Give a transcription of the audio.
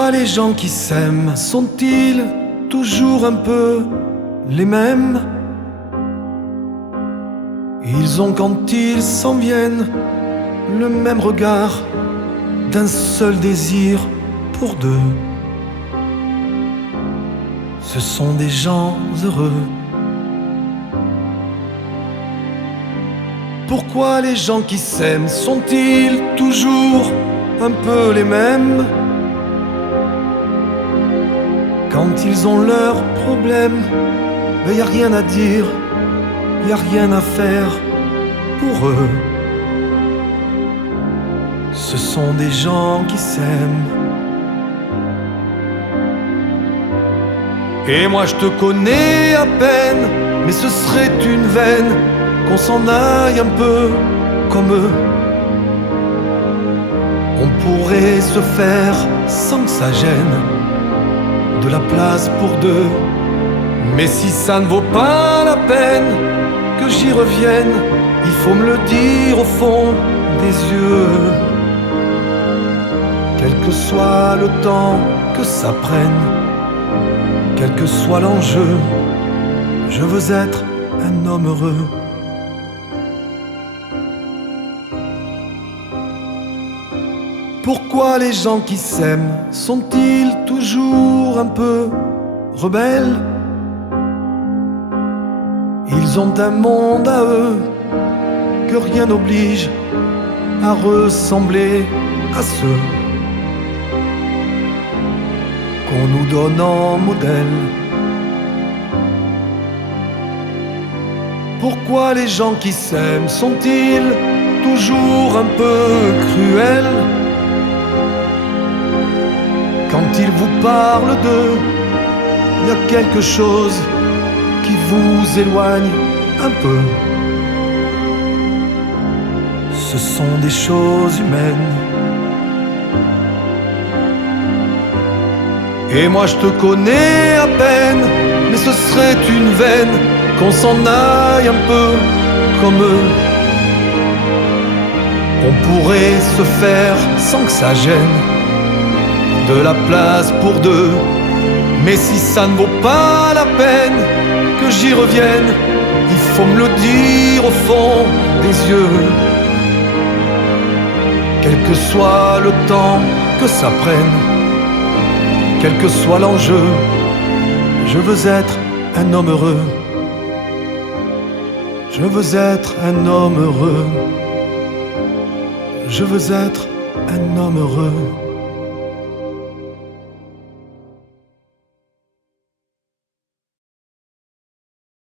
Pourquoi les gens qui s'aiment sont-ils toujours un peu les mêmes? Ils ont quand ils s'en viennent le même regard d'un seul désir pour deux. Ce sont des gens heureux. Pourquoi les gens qui s'aiment sont-ils toujours un peu les mêmes? Quand ils ont leurs problèmes, ben y a rien à dire, y a rien à faire pour eux. Ce sont des gens qui s'aiment. Et moi je te connais à peine, mais ce serait une veine qu'on s'en aille un peu comme eux. On pourrait se faire sans que ça gêne de la place pour deux. Mais si ça ne vaut pas la peine que j'y revienne, il faut me le dire au fond des yeux. Quel que soit le temps que ça prenne, quel que soit l'enjeu, je veux être un homme heureux. Pourquoi les gens qui s'aiment sont-ils toujours un peu rebelles? Ils ont un monde à eux que rien n'oblige à ressembler à ceux qu'on nous donne en modèle. Pourquoi les gens qui s'aiment sont-ils toujours un peu cruels? Quand ils vous parlent d'eux, il y a quelque chose qui vous éloigne un peu. Ce sont des choses humaines. Et moi je te connais à peine, mais ce serait une veine qu'on s'en aille un peu comme eux. On pourrait se faire sans que ça gêne de la place pour deux. Mais si ça ne vaut pas la peine que j'y revienne, il faut me le dire au fond des yeux. Quel que soit le temps que ça prenne, quel que soit l'enjeu, je veux être un homme heureux. Je veux être un homme heureux. Je veux être un homme heureux.